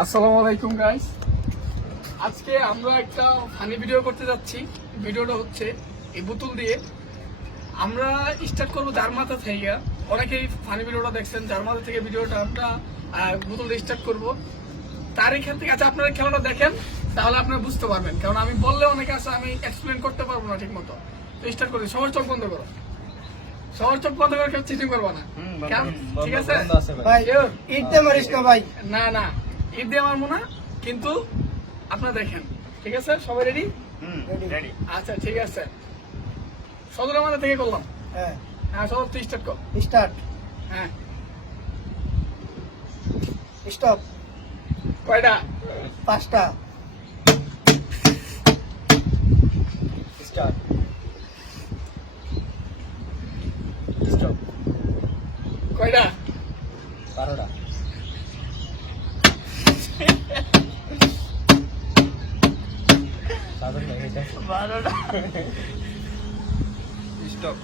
আসসালামু আলাইকুম গাইস, আজকে আমরা একটা ফানি ভিডিও করতে যাচ্ছি। ভিডিওটা হচ্ছে এই বোতল দিয়ে আমরা স্টার্ট করবো যার মাথা থেকে। অনেকেই ফানি ভিডিওটা দেখছেন, যার মাথা থেকে ভিডিওটা আমরা বোতল দিয়ে স্টার্ট করবো তার এখান থেকে। আচ্ছা, আপনারা খেলাটা দেখেন, তাহলে আপনারা বুঝতে পারবেন, কারণ আমি বললে অনেকে আছে আমি এক্সপ্লেন করতে পারবো না ঠিক মতো। তো স্টার্ট করছি, সবার চোখ বন্ধ করো, সবার চোখ বন্ধ করে কেউ চিটিং করবো না, ঠিক আছে? ইট দিয়ে মারিস না ভাই। না না, ঈদ দিয়ে মারবো না, কিন্তু আপনারা দেখেন, ঠিক আছে? সবাই রেডি? আচ্ছা ঠিক আছে, সদর আমাদের থেকে করলাম। হ্যাঁ, হ্যাঁ সদর তুই স্টার্ট কর। স্টার্ট। হ্যাঁ, স্টপ। কয়টা? 5টা। স্টার্ট। স্টপ। কয়টা? 12টা। স্টপ।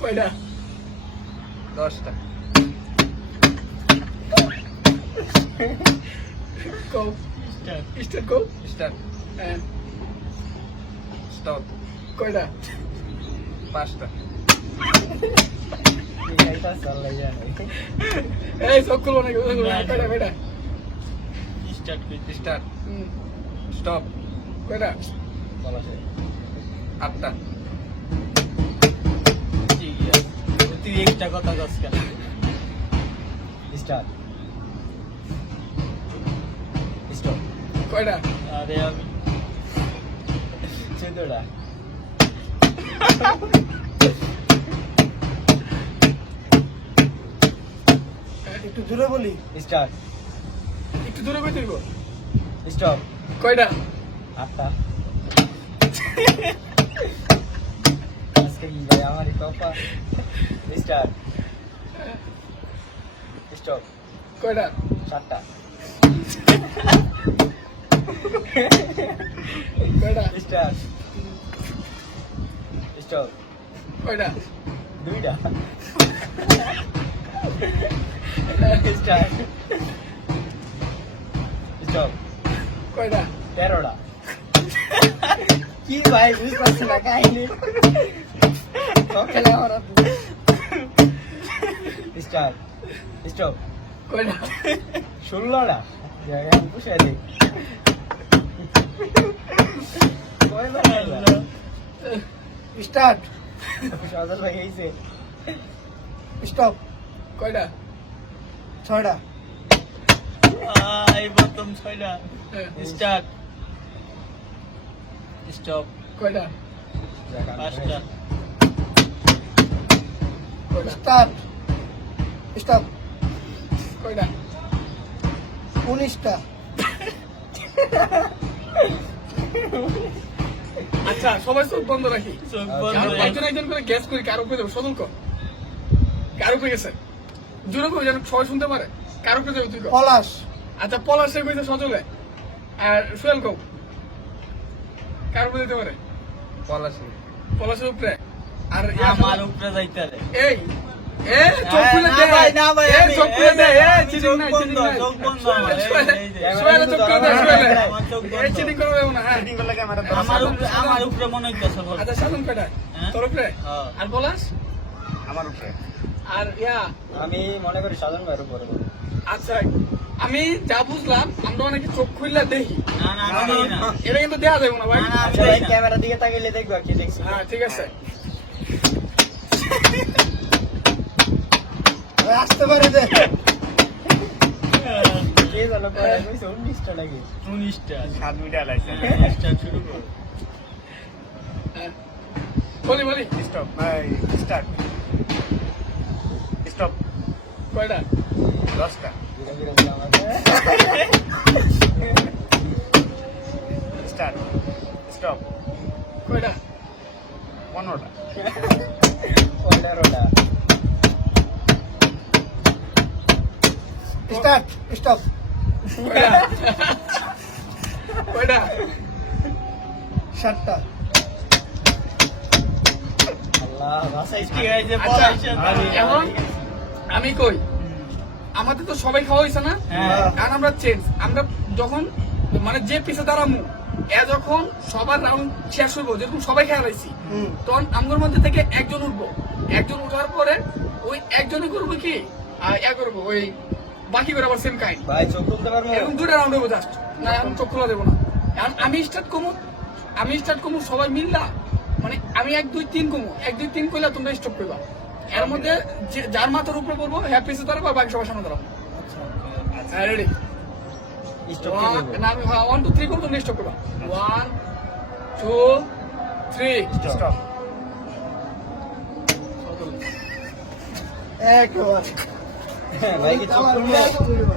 কয়টা? 10টা। কো স্টার্ট কো। স্টার্ট। হ্যাঁ, স্টপ। কয়টা? 5টা। এই সব খুলবো নাকি? কয়টা কয়টা? স্টার্ট। স্টার্ট। স্টপ। কয়টা? 8টা। তুই একটা কথা কস কেন? স্টার্ট। স্টপ। কয়টা? আরে আমি 14টা। একটু দূরে বলি। স্টার্ট। একটু দূরে কই তুইব? স্টপ। কয়টা? 8টা। আজকে কি ভাই আমারই কপা। স্টার্ট। স্টপ। কয়টা? 7টা। কয়টা? স্টার্ট। স্টপ। কয়টা? 2টা। স্টার্ট। স্টপ। কয়টা? 13টা। কি ভাই বুঝতে পারছি না কাহিনী। খেলা আমার স্টার্ট। স্টপ। কয়টা? 16টা। বুঝে দিই স্টার্ট। সাদল ভাই এইছে। স্টপ। কয়টা? 6টা। এই প্রথম 6টা। হ্যাঁ, স্টার্ট। স্টপ। কয়টা? 5টা। কয়টা? স্টার্ট। স্টপ। কয়টা? 19টা। আচ্ছা, সবাই চোখ বন্ধ রাখি, চোখ বন্ধ কারণ রাখ। একজন একজন করে গ্যাস করি। কারো উপরে যাবো? সদল কর। কারো উপরে গেছে? জোরে কই, যেন সবাই শুনতে পারে। কারো উপরে যাবে? তুই কর। পলাশ। আচ্ছা, পলাশে কইছে সজলে, আর সুয়েল কও। কার উপরে যেতে পারে? পলাশের উপরে। আর আমার উপরে যাইতে রে। এই এ চোখ খুলে না দে ভাই, না ভাই, এ আমি- চোখ খুলে দে। এ আমি চিটিং চোখ নাই, বন্ধ, চিটিং নাই। চোখ বন্ধ আমার, এই যে। সোহেলে চোখ খুলে দে, সোহেলে। আমার চোখ বন্ধ। এই চিটিং করা যাবে না। হ্যাঁ, আমার উপরে মনে হইতেছে বল। আচ্ছা সাধন কয়টা? হ্যাঁ? তোর উপরে? হ্যাঁ। আর পলাশ? আমার উপরে। আর ইয়া আমি মনে করি সাধন ভাইয়ের উপরে। আচ্ছা, আমি যা বুঝলাম, আমরা অনেকে চোখ খুললে দেখি, না না আমি দেই না। এটা কিন্তু দেয়া যাবে না ভাই। না, না, আমি আচ্ছা দেই ভাই না। ক্যামেরা দিকে তাকাইলে দেখবা কি দেখছি। হ্যাঁ ঠিক আছে। আসতে পারে যে কে জানো কয়টা কইছে 19টা নাকি 19টা। 7 মিটার লাইছে। স্টার্ট শুরু কর। হ্যাঁ, বলি বলি। স্টপ ভাই স্টার্ট। স্টপ। কয়টা? 10টা। স্টার্ট। স্টপ। কয়টা? 15টা। 15টা। স্টার্ট। স্টপ। কয়টা? কয়টা? 7টা। আল্লাহ ভাষাই ঠিক আছে, আচ্ছা, পলাশ। এখন আমি কই, আমাদের তো সবাই খাওয়া হয়েছে না, হ্যাঁ। কারণ আমরা চেঞ্জ, আমরা যখন মানে যে পিছে দাঁড়ামু এ যখন সবার রাউন্ড শেষ করবো, যেরকম সবাই খেয়াল রাখছি, তখন আমাদের মধ্যে থেকে একজন উঠবো, একজন উঠার পরে ওই একজনে করবো কি করবো ওই বাকি করে আবার সেম কাইন্ড ভাই চোখ খুলতে পারবো? এরকম দুটা রাউন্ড হবো জাস্ট, না এখন চোখ খোলা দেবো না। এখন আমি স্টার্ট কমু সবাই মিললা, মানে আমি 1 2 3 কমু, 1 2 3 কইলা তোমরা স্টপ করবা, এর মধ্যে যার মাথার উপরে পড়বো হ্যাঁ পিছে দাঁড়াবো, বাকি সবার সামনে দাঁড়াবো। হ্যাঁ রেডি, স্টপ কি করবো? না আমি 1 2 3 করবো, তোমরা স্টপ করবা। 1 2 3 স্টপ। ভাই কি চোখ খুলবো?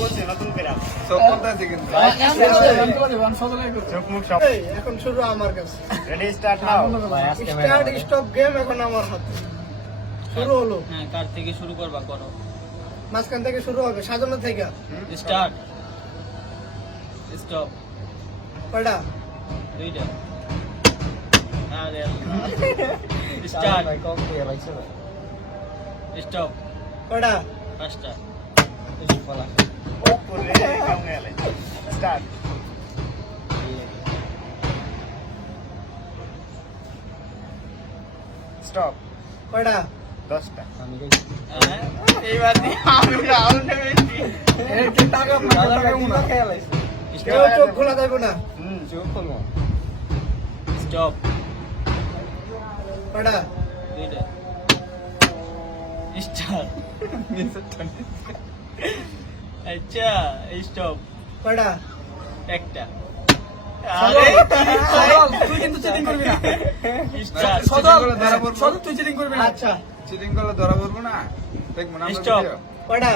বলছি নতুন করে আবার। চোখ খুলতেছে কিন্তু। চোখ মুখ সব এখন শুরু আমার কাছে রেডি স্টার্ট নাও। ভাই আজকে স্টার্ট স্টপ গেম এখন আমার হাতে শুরু হলো। হ্যাঁ, কার থেকে শুরু করবা করো। মাঝখান থেকে শুরু হবে, সাজানো থেকে। স্টার্ট, স্টপ, কয়টা? দুইটা। আরে স্টার্ট, ভাই কম দিয়ে লাগছে না। স্টপ, কয়টা? পাঁচটা। এই বলা। ওরে কেমন গেলে স্টার্ট। স্টপ। কয়টা? 10টা। আমি গেছি। হ্যাঁ, এইবার দিয়ে আমি রাউন্ড হয়েছি। খেয়াল আছে। কেউ চোখ খোলা যাবে না। চোখ খুলবো। স্টপ, কয়টা? দুইটা। স্টার্ট, আচ্ছা স্টপ, কয়টা? একটা। তুই কিন্তু চিটিং করবি না। স্টার্ট, সদল তুই চিটিং করবি না। আচ্ছা, চিটিং করলে ধরা পড়বো না। দেখবো না Stop. কয়টা?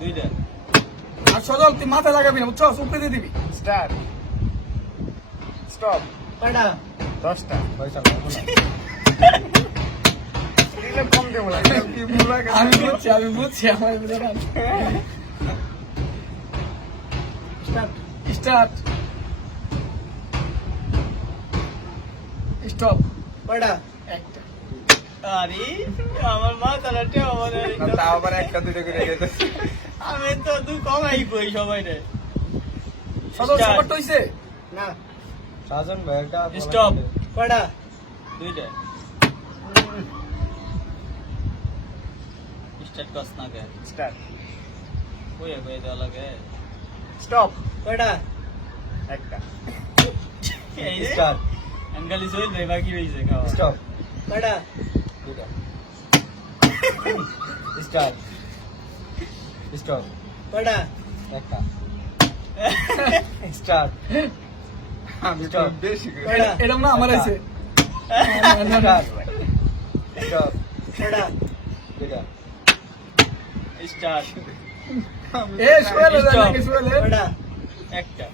দুইটা। আর সদল তুই মাথায় লাগাবি না, বুঝছো, উপরে দিয়ে দিবি। স্টার্ট। স্টপ। কয়টা? 10টা। পয়সা দিলে কম দেবো না। আমি বুঝছি আমার স্টার্ট। স্টার্ট স্টপ কয়টা? একটা। আরে আমার মা তারাতে আমাদের তাও আবার একটা দুটো করে গেছে। আমি তো তুই কমাই কই সবাই রে। সদল Start. সবার তো হইছে। না। সাজন ভাইটা Stop. কয়টা? দুইটা। স্টার্ট করছ না কে? স্টার্ট। কইয়া কইয়া দেওয়া লাগে। স্টপ। কয়টা? একটা। এই স্টার্ট আঙ্গালি সইল রে বাকি রইছে খাওয়া। স্টপ কয়টা? দুটো স্টার্ট স্টপ কয়টা? একটা স্টার্ট আমি তো বেশি করে কয়টা? এরকম না আমার আছে। স্টার্ট স্টপ কয়টা? দুটো স্টার্ট, এ সোহেল Stop. নাকি সোহেল? কয়টা? একটা।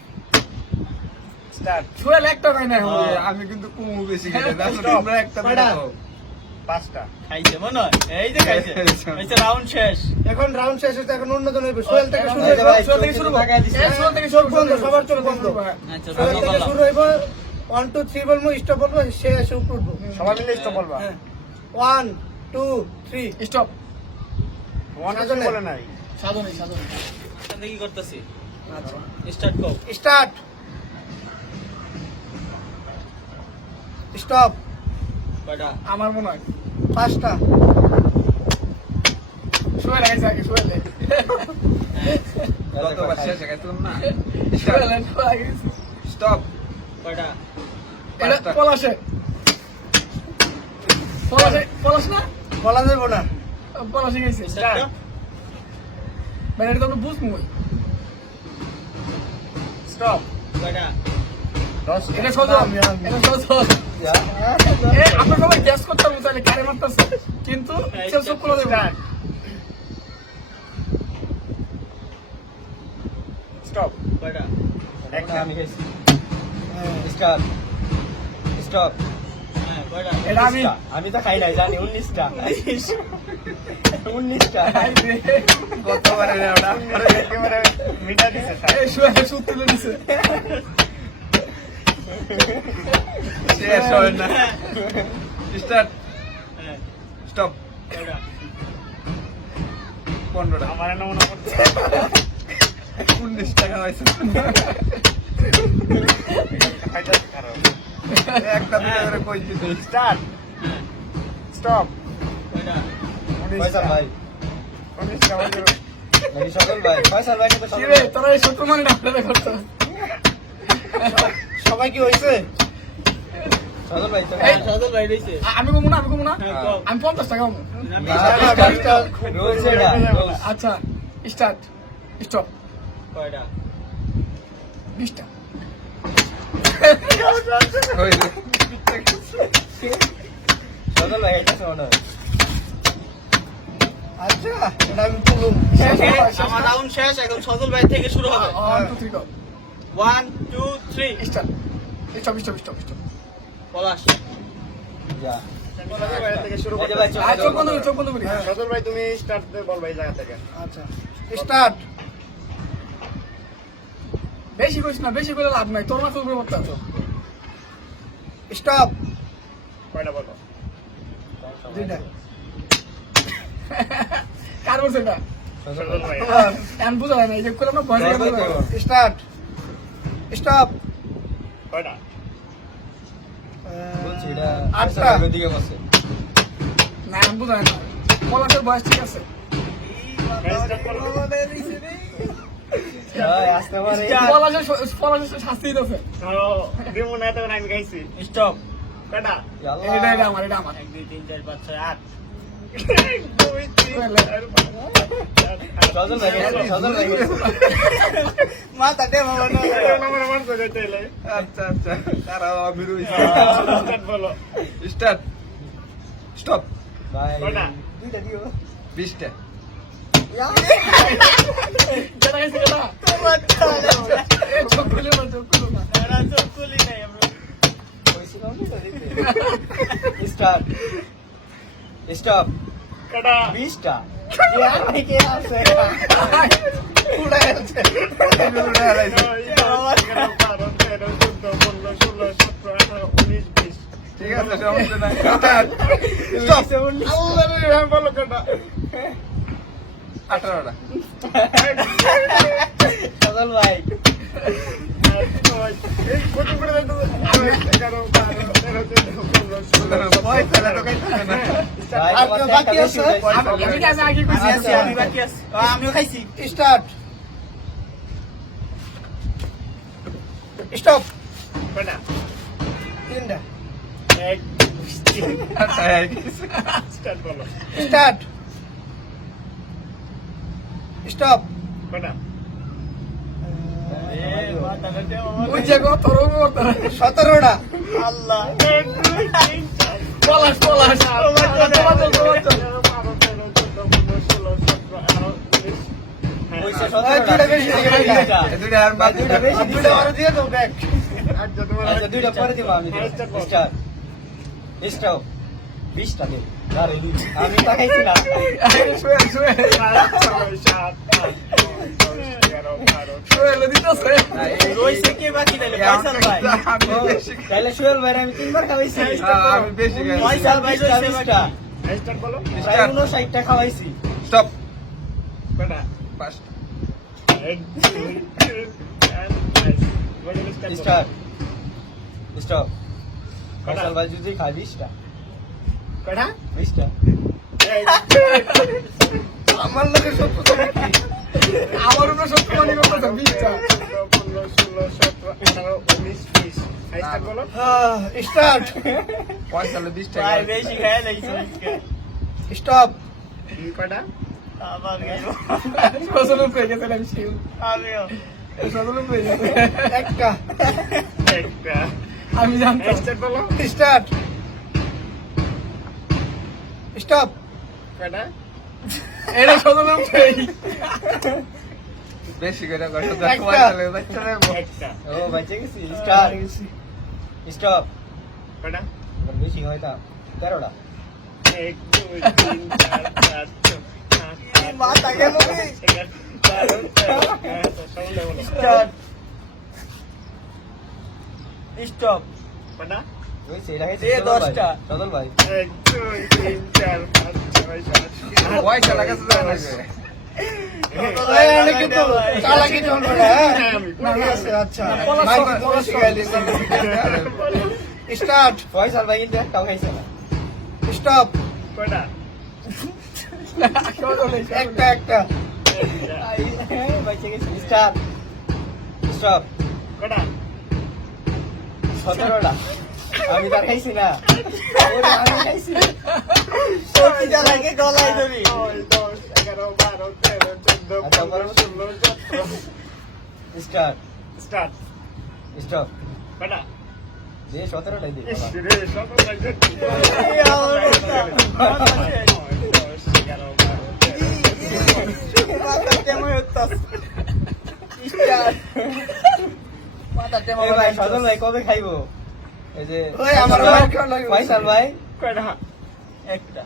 স্টার্ট। সোহেল একটা কই না এখন। আমি কিন্তু কুমু বেশি করে Stop. তোমরা একটা কয়টা? দাও 5টা। খাইছে মনে হয়। এই যে খাইছে। খাইছে রাউন্ড শেষ। এখন রাউন্ড শেষ হচ্ছে, এখন অন্যজন হইবে। সোহেল থেকে শুরু এই যে হইব। ভাই, সোহেল থেকে শুরু করবো। টাকা দিছে। এই সোহেল থেকে চোখ শুরু বন্ধ, করবো। সবার চোখ বন্ধ। আচ্ছা সোহেল শুরু থেকে করলাম। শুরু হইব। 1 2 3 বলবো, স্টপ বলবো, সে এসে উপরে উঠবো। সবাই মিলে স্টপ বলবা। হ্যাঁ। 1 2 3 স্টপ। One two সাজনে। বলে নাই। সাধনে সাধনে। এখান থেকে কি করতেছি? আচ্ছা, স্টার্ট কর। স্টার্ট। স্টপ। কয়টা? আমার মনে হয় 5টা। সোহেল আইছে আগে, সোহেল গতবার শেষে গেছিলাম না সোহেল আগে। স্টপ কয়টা? এটা পলাশে পলাশ না, বলা যাবে না। পলাশে গেছে। স্টার্ট। মানে এটা তো আমরা বুঝবো। স্টপ। কয়টা? 10টা। এটা সজল, এটা সজল। এ আমরা সবাই গ্যাস করতাম তাহলে কারে মারতেছে, কিন্তু কেউ চোখ খুলে দেবে না। স্টার্ট। স্টপ। কয়টা? একটা। আমি গেছি স্টার্ট স্টপ হ্যাঁ, কয়টা? এটা আমি আমি তো খাই নাই জানি 19টা 19টা গতবারে ওটা আরে একেবারে মিটা দিছে স্যার। এই সোহেল সুদ তুলে নিছে। শেষ হয় না স্টার্ট হ্যাঁ, স্টপ কয়টা? 15টা আমার না মনে পড়ছে 19 টাকা হয়েছে এটা খারাপ একটা দুটো করে কই দিতে স্টার্ট স্টপ কয়টা পয়সা ভাই 19 টাকা নাকি সকল ভাই পয়সা ভাই তো কি রে তোরা এই সত্য মানে ডাক্তারে করতো সবাই কি হয়েছে? সকল ভাই তো এই, সদল ভাই রইছে আমি কমু না হ্যাঁ, কও। আমি 50 টাকা কমু রোজ এটা রোজ আচ্ছা স্টার্ট স্টপ কয়টা 20টা ওই সকল ভাই এটা শোনো আচ্ছা এটা আমি তুলুম। আমার রাউন্ড শেষ এখন সদল ভাই থেকে শুরু হবে 1 2 3 গো 1 2 3 স্টার্ট স্টপ পলাশ যা সদর ভাই থেকে শুরু এই যে করতে ভাই আর চোখ বন্ধ করি সদর ভাই তুমি স্টার্ট দে বল ভাই জায়গা থেকে আচ্ছা স্টার্ট। বেশি করিস না বেশি করে লাভ নাই তোর মাথা উপরে পড়তে আছো স্টপ। কয়টা বলো দুইটা। কার বলছে এটা সদর ভাই এমন বুঝা যায় না এই যে করলাম না ভয় লাগে স্টার্ট। স্টপ। কয়টা বলছি এটা আটটা। আটটা দিকে বসে না এমন বুঝা যায় না পলাশের বয়স ঠিক আছে স্টার্ট করো ভাই আসতে পারে পলাশের শাস্তি দিতেছে ও দিমু না তো আমি গাইছি স্টপ কয়টা এটা আমার 1 2 3 4 5 6 8 2 3 সকল ভাই সকল ভাই মাথা দে বাবা না। আমার মন করে চাইলে আচ্ছা আচ্ছা তারাও আমি রইছি স্টার্ট বলো স্টার্ট স্টপ ভাই কয়টা দুইটা দিও। 20টা যেটা গেছে এটা চোখ খুলে না এরা চোখ খুলি নাই আমরা স্টার্ট স্টপ কয়টা 20টা ইয়ার ভাই কে আছে? উড়াই আছে। ঠিক আছে সমস্যা নাই স্টপ 18টা সদল ভাই ভয় ফেলা ঢোকাইতে না ভাই আর তোমার কেউ বাকি টাকা আছে? বেশি হয়েছে। আমি কি আগে আগে কইছি আচ্ছা, আমি বাকি আছি আমিও খাইছি স্টার্ট। স্টপ। তিনটা। আচ্ছা, এই কিছু। স্টার্ট। স্টপ। ওই যে গো তোর করতে 17টা। আল্লাহ পলাশ পয়সা দুইটা বেশি হয়ে গেল। এই দুইটা আর বাদ দুইটা বেশি। দুইটা আরো দিয়ে দাও ব্যাগ। আচ্ছা দুইটা পরে দিব আমি স্টার্ট স্টপ 20টা দে আরে আমি তাকাইছি না শুয়ে দিতেছে রইছে কে বাকি নাইলে পয়সা ভাই আমি বেশি তাহলে সোহেল ভাই আমি 3 বার খাওয়াইছি। আমি বেশি খাই পয়সা ভাই রইছে বাকি প্রায় 59টা খাওয়াইছি। স্টপ 5 স্টার্ট স্টপ ফয়সাল ভাই যদি খাই 20টা 20টা আমার লোকের সব তো নাকি? আমার উপরে সত্য মানে করতেছে 20টা স্টার্ট। ফয়সাল 20টা ভাই বেশি খায় লাগছে আজকে স্টপ। আবার গেল সজল উপরে গেছে আমি শিল আমিও সজল উপরে গেছে একটা। আমি জানতাম স্টার্ট। স্টপ। এটা সজল উপরে বেশি করে কথা একটা। ফয়সাল বাচ্চারা ও বাচ্চা গেছি স্টার্ট স্টপ বেশি হয় তা 13টা মাথা গেল রে। স্টার্ট স্টপ ওই সেটা হইছে এ 10টা। চল ভাই পয়সা লাগাছে জানা এখানে কিন্তু চালাকি চলবে না, হ্যাঁ? না, ঠিক আছে, আচ্ছা। মাইকে পুরো শিখাই দিয়েছি। স্টার্ট, ফয়সাল ভাই কিন্তু একটাও খাইছে না। স্টপ, কয়টা? একটা একটা। Start, stop. কয়টা? 17টা। আমি তার খাইছি না। ওরে, আমি খাইছি। সত্যিটা লাগে গলায় ধরি। 9, 10, 11, 12, 13, 14, আচ্ছা, 15, 16, 17। Start, start. স্টপ। কয়টা? দে 17টাই দে। ইস রে, সব লাগছে। এই ভাই সজল ভাই কবে খাইবো? এই যে ওই আমার ভাই কেমন লাগে? ফয়সাল ভাই কয়টা? একটা।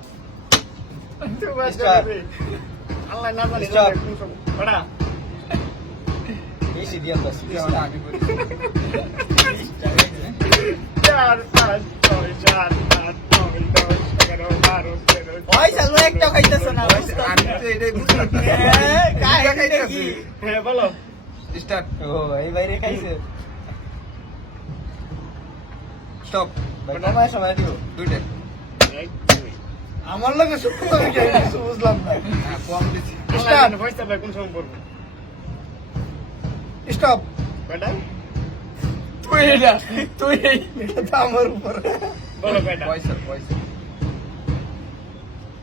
স্টার্ট। আল্লাহ না জানি Stop. কয়টা? বেশি দিয়ে তো। 4, 5, 6, 7, 8, 9, 10, 11, 12, 13, ফয়সাল ভাই একটা খাইতেছ না আমি তো এটাই বুঝলাম না। কাহিনী কি হ্যাঁ বলো। স্টার্ট। ও এই বাইরে খাইছে। স্টপ। ভাই কমায় সময় দিও। দুইটা। 1, 2। আমার লাগে শুক্র আমি খাই কিছু বুঝলাম না। কম দিছি। স্টার্ট। ভয়েস চাপলে কোন সময় পড়বো? স্টপ, কয়টা? তুই এটা তুই এই এটা তো আমার উপর। বলো কয়টা? ফয়সাল ফয়সাল।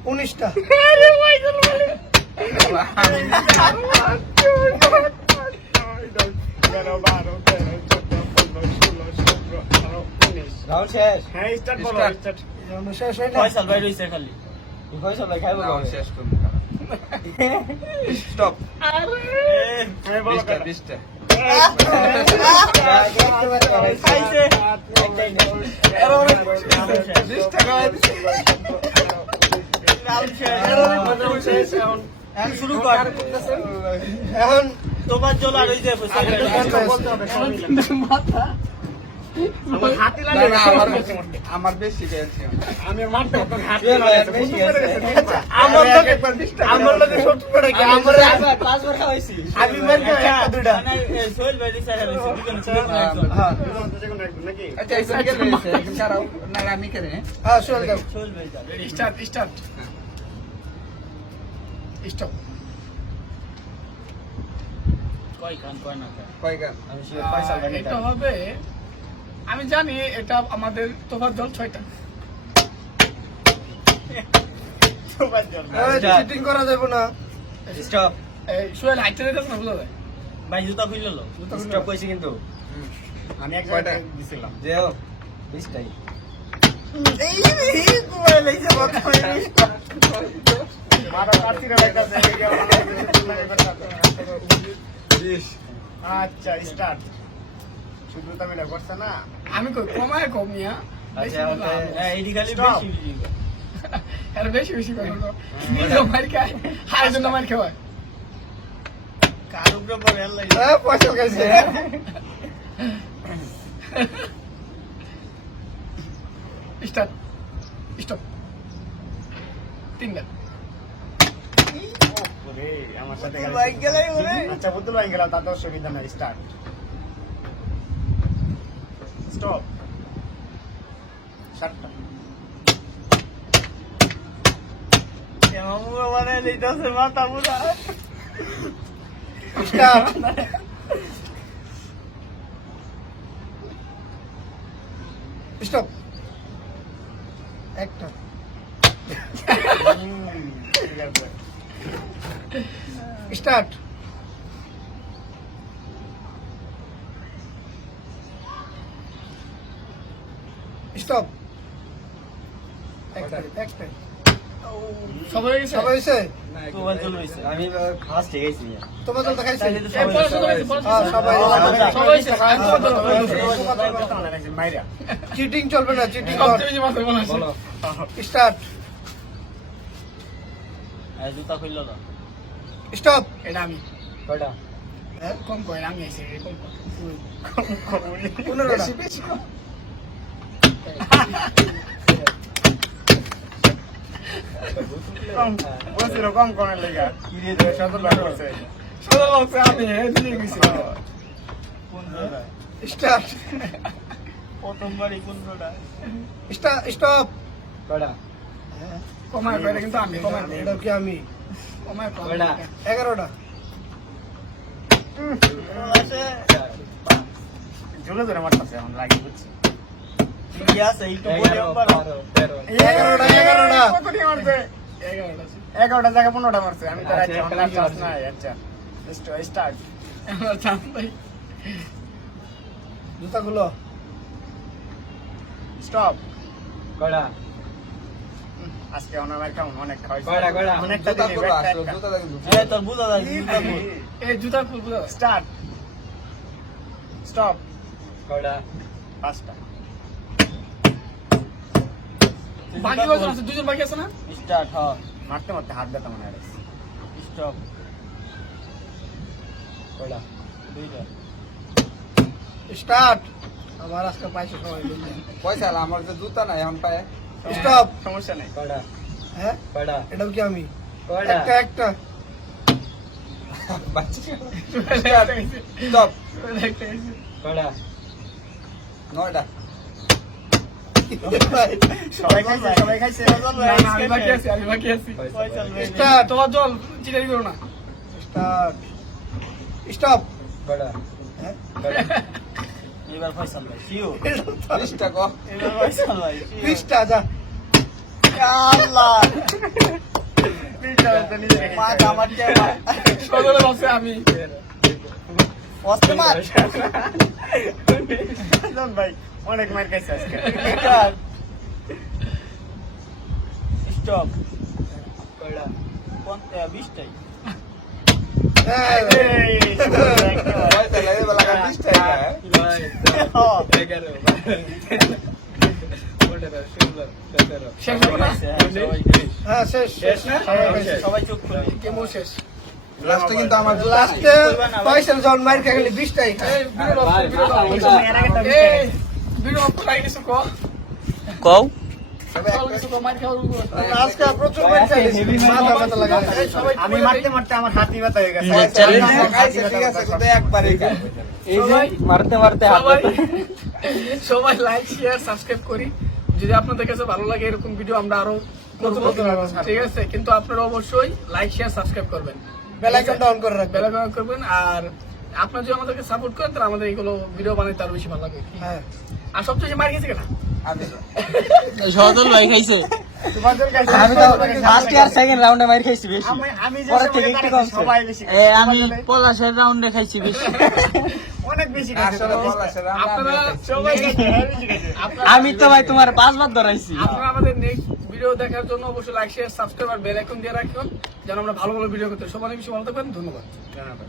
19টা। আরে ভয়েস বলে। 19। রাউন্ড শেষ। হ্যাঁ স্টার্ট বলো Start. স্টার্ট। আমরা শেষ হয় না। ফয়সাল ভাই রইছে খালি এই ফয়সাল ভাই খাইবো কবে? শেষ করব। স্টপ। হ্যাঁ বলো 20টা কয়টা? 20টা। খাইছে এর অনেক 20 টাকা। রাউন্ড শেষ এখন শুরু কর এখন তোমার জল আর হইছে ফয়সাল ভাই মাথা আমার হাতি না, লাগে না, আমার বেশি গেছে। আমি মারতে তোর হাতি শুয়ে ভাই, লাগে বেশি বেশি আছে। আমার লোকে আমার লোকে 70 করে কি আমার পাঁচবার খাওয়াইছি। আমি মার কে একটা দুইটা সোহেল ভাই দিছে আর হইছে দুজন ছিল হ্যাঁ। নাকি আচ্ছা একজন কে রয়েছে? একজন ছাড়াও। না আমি কেন? হ্যাঁ শুরু কর। সোহেল ভাই যা স্টার্ট স্টার্ট স্টপ কয় খান কয় না খান কয় গান? আমি শুয়ে ফয়সাল ভাই এটা হবে আমি জানি এটা আমাদের তোফার জল 6টা সুপার জল চিটিং করা যাবে না। স্টপ। এই সোহেল হাইটে দিতেছ না বুঝা যায় ভাই জুতা খুলল লো স্টপ কইছি কিন্তু। আমি এক কয়টা? জায়গায় দিছিলাম যেও 20টাই। মারো কাটিরা লাগাছে 20। আচ্ছা স্টার্ট শুধু তুমি না করছ না আমি কই কমায় কমিয়া বেশি আচ্ছা, বললাম। এইডি খালি Stop. বেশি আর বেশি বেশি করে নিজে মার খায় হার জন্য মার খাওয়ায় কার উপরে পড়ে আল্লাহ হ্যাঁ পয়সা খাইছে। স্টার্ট স্টপ 3টা ওরে আমার সাথে বাইক গেলাই বলে আচ্ছা বুদ্ধ লাইন গেল তাতে অসুবিধা নাই স্টার্ট স্টপ 7টা মামু মানে লইতাছে মাথা পুরা স্টার্ট, স্টপ, একটা, ঠিক আছে স্টার্ট, স্টপ, একটা, একটা, সবাই হয়ে গেছে সবাই এসে তোমার জল হইছে আমি খাস ঠিক আছে। তোমার তো খাইছে। তাইলে তো এই পড়াশোনা হয়েছে, হ্যাঁ, সবাই সবাই হয়েছে, আর তোমার তো- মাইরা চিটিং চলবে না, চিটিং কর। সবচেয়ে বেশি মাথা মনে আছে বলো। স্টার্ট, এই জুতা খুলল না স্টপ, এটা আমি কয়টা? কম কয় আমি আইছি কম কয় 15টা, বেশি বেশি কম। কম বলছিল কম কোনের লেগা সদর ভাগ করছে সদর বক্সে আমি দিয়ে গেছি কোন জায়গায়? স্টার্ট প্রথমবারই কোনটা? স্টপ কয়টা কমায় করে কিন্তু আমি কমায় এটা কি আমি কমায় কয়টা 11টা আছে জোরে জোরে মারতেছে এখন লাগি বুঝছি কি আছে একটু বলে 11 পারো? 12 11টা কত নিয়ে মারছে 11টা জায়গা 15টা মারছে আমি তো আচ্ছা, আচ্ছা একটা আমার চান্স আছে। নাই আচ্ছা স্টার্ট চান্স নাই জুতাগুলো স্টপ কয়টা আজকে আমার কেমন অনেক খাওয়াইছে কয়টা কয়টা অনেকটা দিলি এই তোর বুঝা যায় জুতা কই? এই জুতা খুলবো স্টার্ট স্টপ কয়টা পাঁচটা বাকি কয়জন আছে দুজন বাকি আছে না স্টার্ট হ মারতে মারতে হাত ব্যথা মনে হয় স্টপ কয়টা দুইটা স্টার্ট আমার আজকে পাইছে সবাই বুঝলেন পয়সা আমার যে জুতা নাই এখন পায়ে স্টপ সমস্যা নেই কয়টা হ্যাঁ কয়টা এটাও কি আমি কয়টা একটা স্টপ কয়টা 9টা সবাই খাইছে সবাই খাইছে না, না, আমি বাকি আছি আমি বাকি আছি পয়সা লই স্টার্ট তোমার জল চিটারি করো না স্টার্ট স্টপ কয়টা হ্যাঁ কয়টা এবার পয়সা লই শিও 20টা কো এবার পয়সা লই 20টা যা আল্লাহ তো নিজে মা আমার কে সদর বক্সে আমি অস্তে মার ভাই অনেক মার খাইছে আজকে স্টপ কয়টা 20টাই হ্যাঁ পয়সা লাগে বলা 20 টাকা শেষ হবে না হ্যাঁ শেষ শেষ না সবাই চুপ করে কেমন শেষ লাস্টে কিন্তু আমার জুতা নাই। লাস্টে পয়সা যখন মার খেয়ে গেলি 20টাই এই ভিডিও ভাই, ভাই, এই ভিডিও অফ করে কিছু কো কও কিছু কো মার খাও আজকে প্রচুর মার খেয়ে গেছি মাথা ব্যথা লাগা সবাই আমি মারতে মারতে আমার হাতই ব্যথা হয়ে গেছে খাইছে ঠিক আছে কিন্তু একবারই খাই এই যে মারতে মারতে হাত সবাই সবাই লাইক শেয়ার সাবস্ক্রাইব করি যদি আপনাদের কাছে ভালো লাগে এরকম ভিডিও আমরা আরো নতুন নতুন ঠিক আছে কিন্তু আপনারা অবশ্যই লাইক শেয়ার সাবস্ক্রাইব করবেন বেল আইকনটা অন করে রাখবেন বেল আইকন করবেন আর আপনারা যদি আমাদেরকে সাপোর্ট করেন তাহলে আমাদের এগুলো ভিডিও বানাইতে আরো বেশি ভালো লাগে হ্যাঁ আর সবচেয়ে মার গেছে কেনা আমি সদল ভাই খাইছে তোমাদের কাছে আমি তো ফার্স্ট ইয়ার সেকেন্ড রাউন্ডে মার খাইছি বেশি আমি যে পরে সবাই থেকে একটু দাঁড়াইছি, কমছে। সবাই বেশি এ আমি পলাশের রাউন্ডে খাইছি বেশি অনেক বেশি খাইছে আসলে পলাশের আপনারা সবাই বেশি খাইছে আমি তো ভাই তোমার 5 বার ধরাইছি আপনারা আমাদের নেক্সট ভিডিও দেখার জন্য অবশ্যই লাইক শেয়ার সাবস্ক্রাইব আর বেল আইকন দিয়ে রাখুন যেন আমরা ভালো ভালো ভিডিও করতে পারি। সবাই অনেক বেশি ভালো থাকবেন ধন্যবাদ ধন্যবাদ